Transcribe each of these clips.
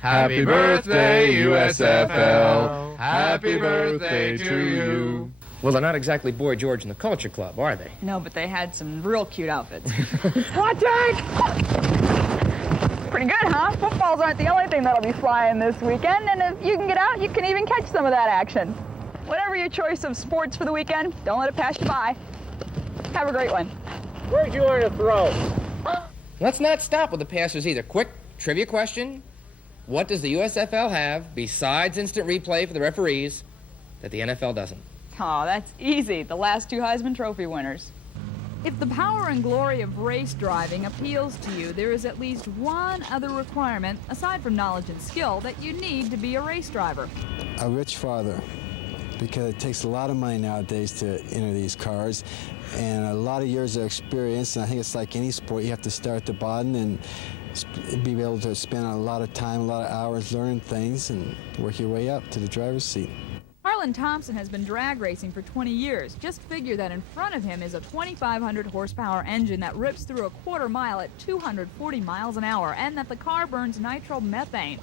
Happy birthday, USFL. Happy birthday to you. Well, they're not exactly Boy George and the Culture Club, are they? No, but they had some real cute outfits. Hot tank! Pretty good, huh? Footballs aren't the only thing that'll be flying this weekend, and if you can get out, you can even catch some of that action. Whatever your choice of sports for the weekend, don't let it pass you by. Have a great one. Where'd you learn to throw? Let's not stop with the passers either. Quick trivia question. What does the USFL have besides instant replay for the referees that the NFL doesn't? Oh, that's easy. The last 2 Heisman Trophy winners. If the power and glory of race driving appeals to you, there is at least one other requirement, aside from knowledge and skill, that you need to be a race driver. A rich father, because it takes a lot of money nowadays to enter these cars, and a lot of years of experience, and I think it's like any sport, you have to start at the bottom and be able to spend a lot of time, a lot of hours learning things and work your way up to the driver's seat. Harlan Thompson has been drag racing for 20 years. Just figure that in front of him is a 2,500 horsepower engine that rips through a quarter mile at 240 miles an hour, and that the car burns nitromethane.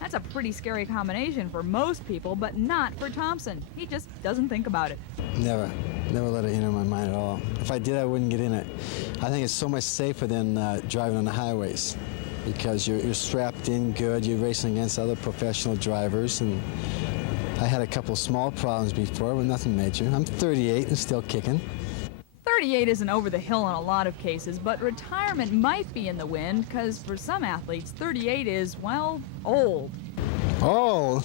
That's a pretty scary combination for most people, but not for Thompson. He just doesn't think about it. Never let it enter my mind at all. If I did, I wouldn't get in it. I think it's so much safer than driving on the highways, because you're strapped in good, you're racing against other professional drivers, and I had a couple small problems before, but nothing major. I'm 38 and still kicking. 38 isn't over the hill in a lot of cases, but retirement might be in the wind, because for some athletes, 38 is, well, old. Oh,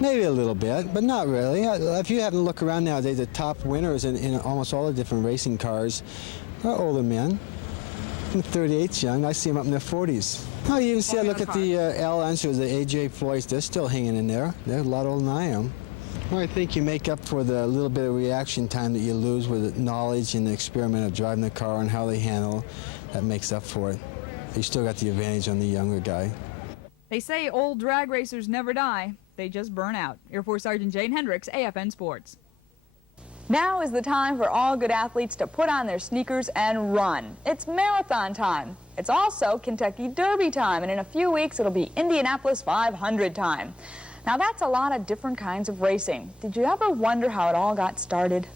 maybe a little bit, but not really. If you happen to look around nowadays, the top winners in almost all the different racing cars are older men. 38's young. I see them up in their 40s. Oh, you even see, I look at the Al Unser, the A.J. Floyds, they're still hanging in there. They're a lot older than I am. Well, I think you make up for the little bit of reaction time that you lose with the knowledge and the experiment of driving the car and how they handle. That makes up for it. You still got the advantage on the younger guy. They say old drag racers never die. They just burn out. Air Force Sergeant Jane Hendricks, AFN Sports. Now is the time for all good athletes to put on their sneakers and run. It's marathon time. It's also Kentucky Derby time, and in a few weeks it'll be Indianapolis 500 time. Now that's a lot of different kinds of racing. Did you ever wonder how it all got started?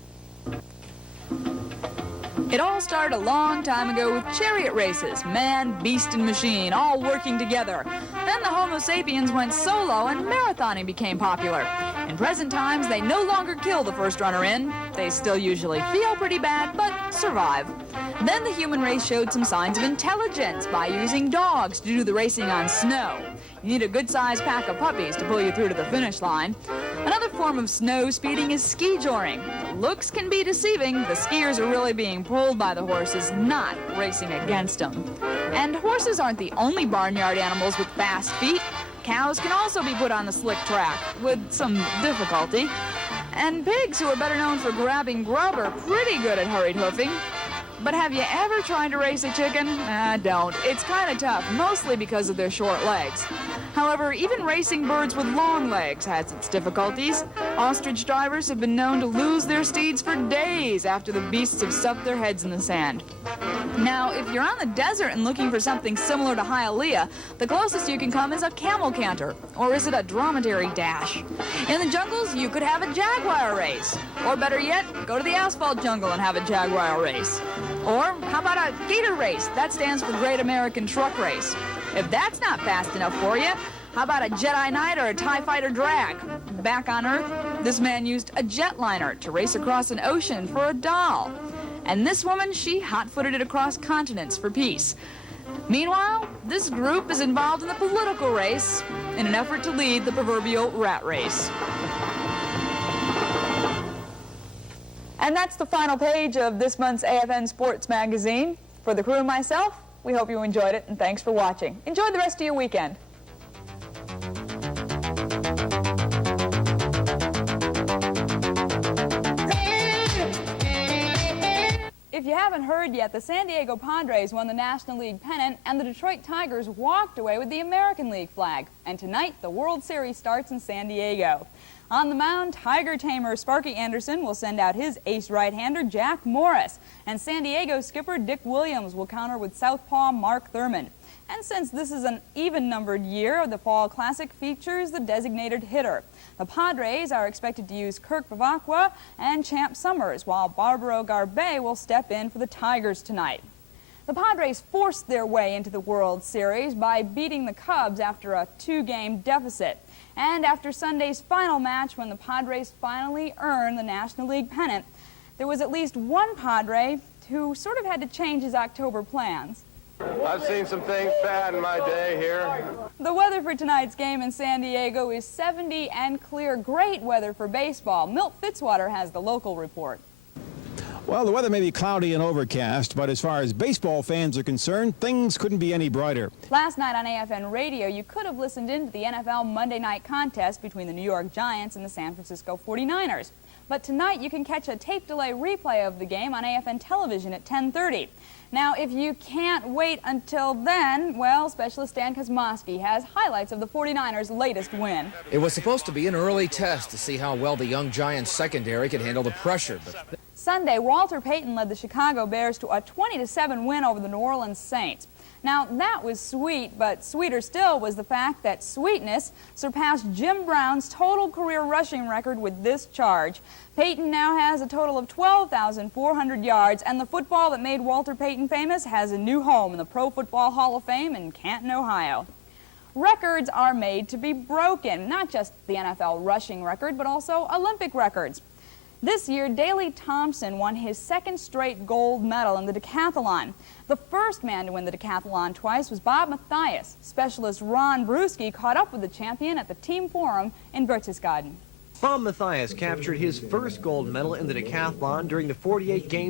It all started a long time ago with chariot races, man, beast, and machine, all working together. Then the Homo sapiens went solo and marathoning became popular. In present times, they no longer kill the first runner in. They still usually feel pretty bad, but survive. Then the human race showed some signs of intelligence by using dogs to do the racing on snow. You need a good-sized pack of puppies to pull you through to the finish line. Another form of snow speeding is ski joring. Looks can be deceiving. The skiers are really being pulled by the horses, not racing against them. And horses aren't the only barnyard animals with fast feet. Cows can also be put on the slick track, with some difficulty. And pigs, who are better known for grabbing grub, are pretty good at hurried hoofing. But have you ever tried to race a chicken? Don't. It's kind of tough, mostly because of their short legs. However, even racing birds with long legs has its difficulties. Ostrich drivers have been known to lose their steeds for days after the beasts have stuffed their heads in the sand. Now, if you're on the desert and looking for something similar to Hialeah, the closest you can come is a camel canter, or is it a dromedary dash? In the jungles, you could have a jaguar race. Or better yet, go to the asphalt jungle and have a jaguar race. Or how about a gator race? That stands for Great American Truck Race. If that's not fast enough for you, how about a Jedi Knight or a TIE Fighter drag? Back on Earth, this man used a jetliner to race across an ocean for a doll. And this woman, she hot-footed it across continents for peace. Meanwhile, this group is involved in the political race in an effort to lead the proverbial rat race. And that's the final page of this month's AFN Sports magazine. For the crew and myself, we hope you enjoyed it, and thanks for watching. Enjoy the rest of your weekend. If you haven't heard yet, the San Diego Padres won the National League pennant, and the Detroit Tigers walked away with the American League flag. And tonight, the World Series starts in San Diego. On the mound, Tiger tamer Sparky Anderson will send out his ace right-hander, Jack Morris. And San Diego skipper Dick Williams will counter with southpaw Mark Thurman. And since this is an even-numbered year, the Fall Classic features the designated hitter. The Padres are expected to use Kirk Bavacqua and Champ Summers, while Barbaro Garbe will step in for the Tigers tonight. The Padres forced their way into the World Series by beating the Cubs after a 2-game deficit. And after Sunday's final match, when the Padres finally earned the National League pennant, there was at least one Padre who sort of had to change his October plans. I've seen some things bad in my day here. The weather for tonight's game in San Diego is 70 and clear. Great weather for baseball. Milt Fitzwater has the local report. Well, the weather may be cloudy and overcast, but as far as baseball fans are concerned, things couldn't be any brighter. Last night on AFN Radio, you could have listened in to the NFL Monday night contest between the New York Giants and the San Francisco 49ers. But tonight you can catch a tape delay replay of the game on AFN television at 10:30. Now, if you can't wait until then, well, specialist Dan Kosmosky has highlights of the 49ers' latest win. It was supposed to be an early test to see how well the young Giants secondary could handle the pressure. But Sunday, Walter Payton led the Chicago Bears to a 20-7 win over the New Orleans Saints. Now, that was sweet, but sweeter still was the fact that sweetness surpassed Jim Brown's total career rushing record with this charge. Payton now has a total of 12,400 yards, and the football that made Walter Payton famous has a new home in the Pro Football Hall of Fame in Canton, Ohio. Records are made to be broken, not just the NFL rushing record, but also Olympic records. This year, Daley Thompson won his second straight gold medal in the decathlon. The first man to win the decathlon twice was Bob Mathias. Specialist Ron Bruschi caught up with the champion at the team forum in Berchtesgaden. Bob Mathias captured his first gold medal in the decathlon during the 48 games